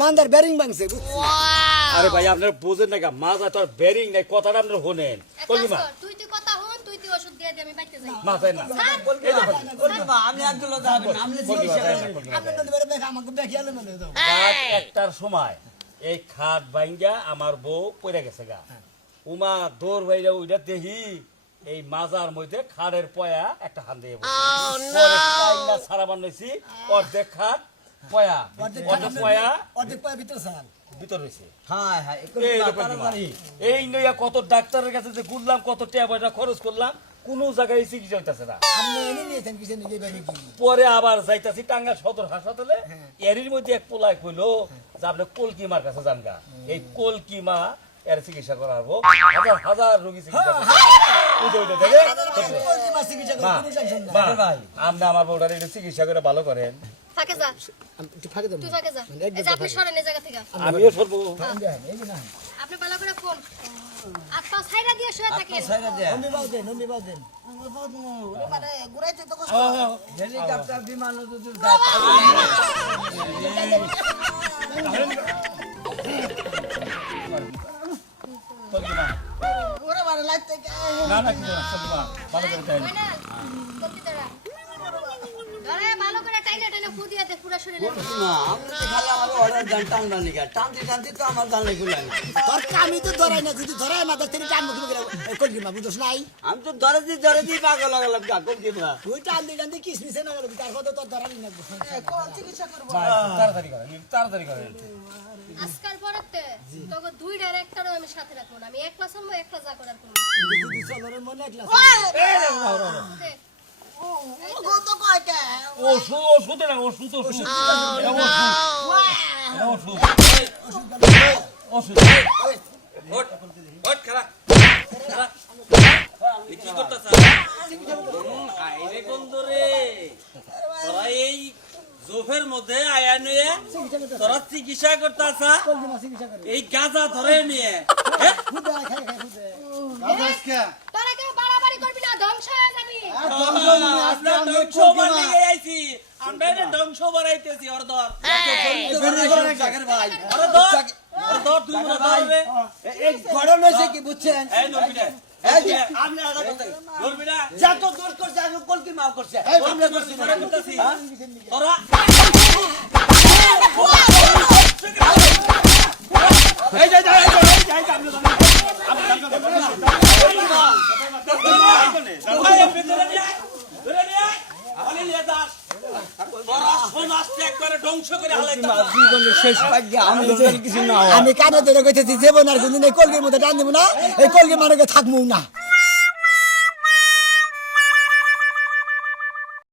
মান্দার Bering ভাঙছে। আরে ভাই আপনারা বুঝেন না, মাজা তো আর বেরিং নাই, কথাটা আপনারা শোনেন। কলকিমা তুই কথা হন, তুই ওষুধ দিয়ে দে, আমি বাইতে যাই। মাথায় না কলকিমা আমি আব্দুল্লাহ যাবেন আপনি চিকিৎসা করেন। আপনি নদী বেড়ে দেখে আমাকে দেখিয়ালে মনে দাও। রাত একটার সময় এই খাট ভাঙ্গা আমার বউ পড়ে গেছে গা। উমা দৌড় বাইরে ওইটা দেখি এই মাজার মধ্যে খাড়ের পয়া একটা হান দিয়ে সারা বানাইছি অর্ধেক খাট পয়া পয়া অর্ধেক পায়ে ভিতর সাল ভিতর রয়েছে। হ্যাঁ হ্যাঁ এই নইয়া কত ডাক্তারের কাছে যে ঘুরলাম, কত টাকা পয়সা খরচ করলাম, কোন জায়গায় চিকিৎসা হইতাছে না। আপনি এনে নিয়েছেন কিছু নিজে বাড়ি কি? পরে আবার যাইতাছি টাঙ্গা সদর হাসপাতালে, এরই মধ্যে এক পোলায় কইলো যে আপনি কলকিমার কাছে যান গা, এই কলকিমা এর চিকিৎসা করা হবো, হাজার হাজার রোগী চিকিৎসা আপনি আমার বউটার একটু চিকিৎসা করে ভালো করেন। ফাঁকে যা, তুই ফাঁকে যা। এই যে আপনি সরেন এই জায়গা থেকে। আমিও সরবো। আপনি ভালো করে ফোন আর পা ছাইরা দিয়ে শুয়ে থাকেন। নন্দী বাউ দেন, নন্দী বাউ দেন। মানে ঘুরাইতে তো কষ্ট। হেলিকপ্টার বিমান যদি কলকিমা ওরে বারে লাইট থেকে না না কিছু না, কলকিমা ভালো করে দেন। আরে ভালো করে টাইনা টাইনা ফু দিয়া দে পুরো শরীরে। না আপনি খালি আমার অর্ডার দেন টানটা নিকা টানতে টানতে তো আমার গান লেগুলাই তোর কামি তো ধরাই না, যদি ধরাই না তোর তিনি টান মুখ করে কলকিমা বুঝছ নাই? আমি তো ধরে দিই পাগল লাগালাম কলকিমা তুই টান দি কিসমিসে না গেল তার কথা তোর ধরাই না। কোন চিকিৎসা করব? তাড়াতাড়ি করেন, তাড়াতাড়ি করেন। আজকাল পরতে তোকে দুই ডাইরেক্টরও আমি সাথে রাখবো না, আমি একলা চলবো একলা যা করার করব। যদি চলরে মনে একলা কত কয় কে ওষুধ ওষুধ না, ওষুধ ওষুধ ওষুধ ওষুধ ওট ওট খারা খারা কি করতেছ? আইরে বন্ধুরে তোরা এই জোফের মধ্যে আয়া নিয়ে তোরা চিকিৎসা করতেছ, এই গাঁজা ধরে নিয়ে তোরা কেউ বাড়াবাড়ি করবি না, ধ্বংস হয়ে যাবি। আমরা ধ্বংস বানাইতে আইছি, আমরা এটা ধ্বংস বানাইতেছি। ওর ধর ভাই ওর ধর ওর ধর, তুই ওর ধর রে। এই গড়ন হয়েছে কি বুঝছেন এই নরবিনা এই যে আমি আলাদা করতে নরবিনা যত দোষ করছে আমি কলকিমা করছে আমরা করছি তোরা করতেছি তোরা এই যাই যাই যাই আপনি ভিতরে নিয়ে ধরে নিয়ে আলি নিয়ে যাস। তোরা সমাজ ত্যাগ করে ধ্বংস করে হালাইতে জীবনের শেষ ভাগ্য আমি কিছু না আমি কানে ধরে কইতেছি জীবন আর কোনদিন এই কলকির মধ্যে টান দিব না, এই কলকি মানে থাকবো না।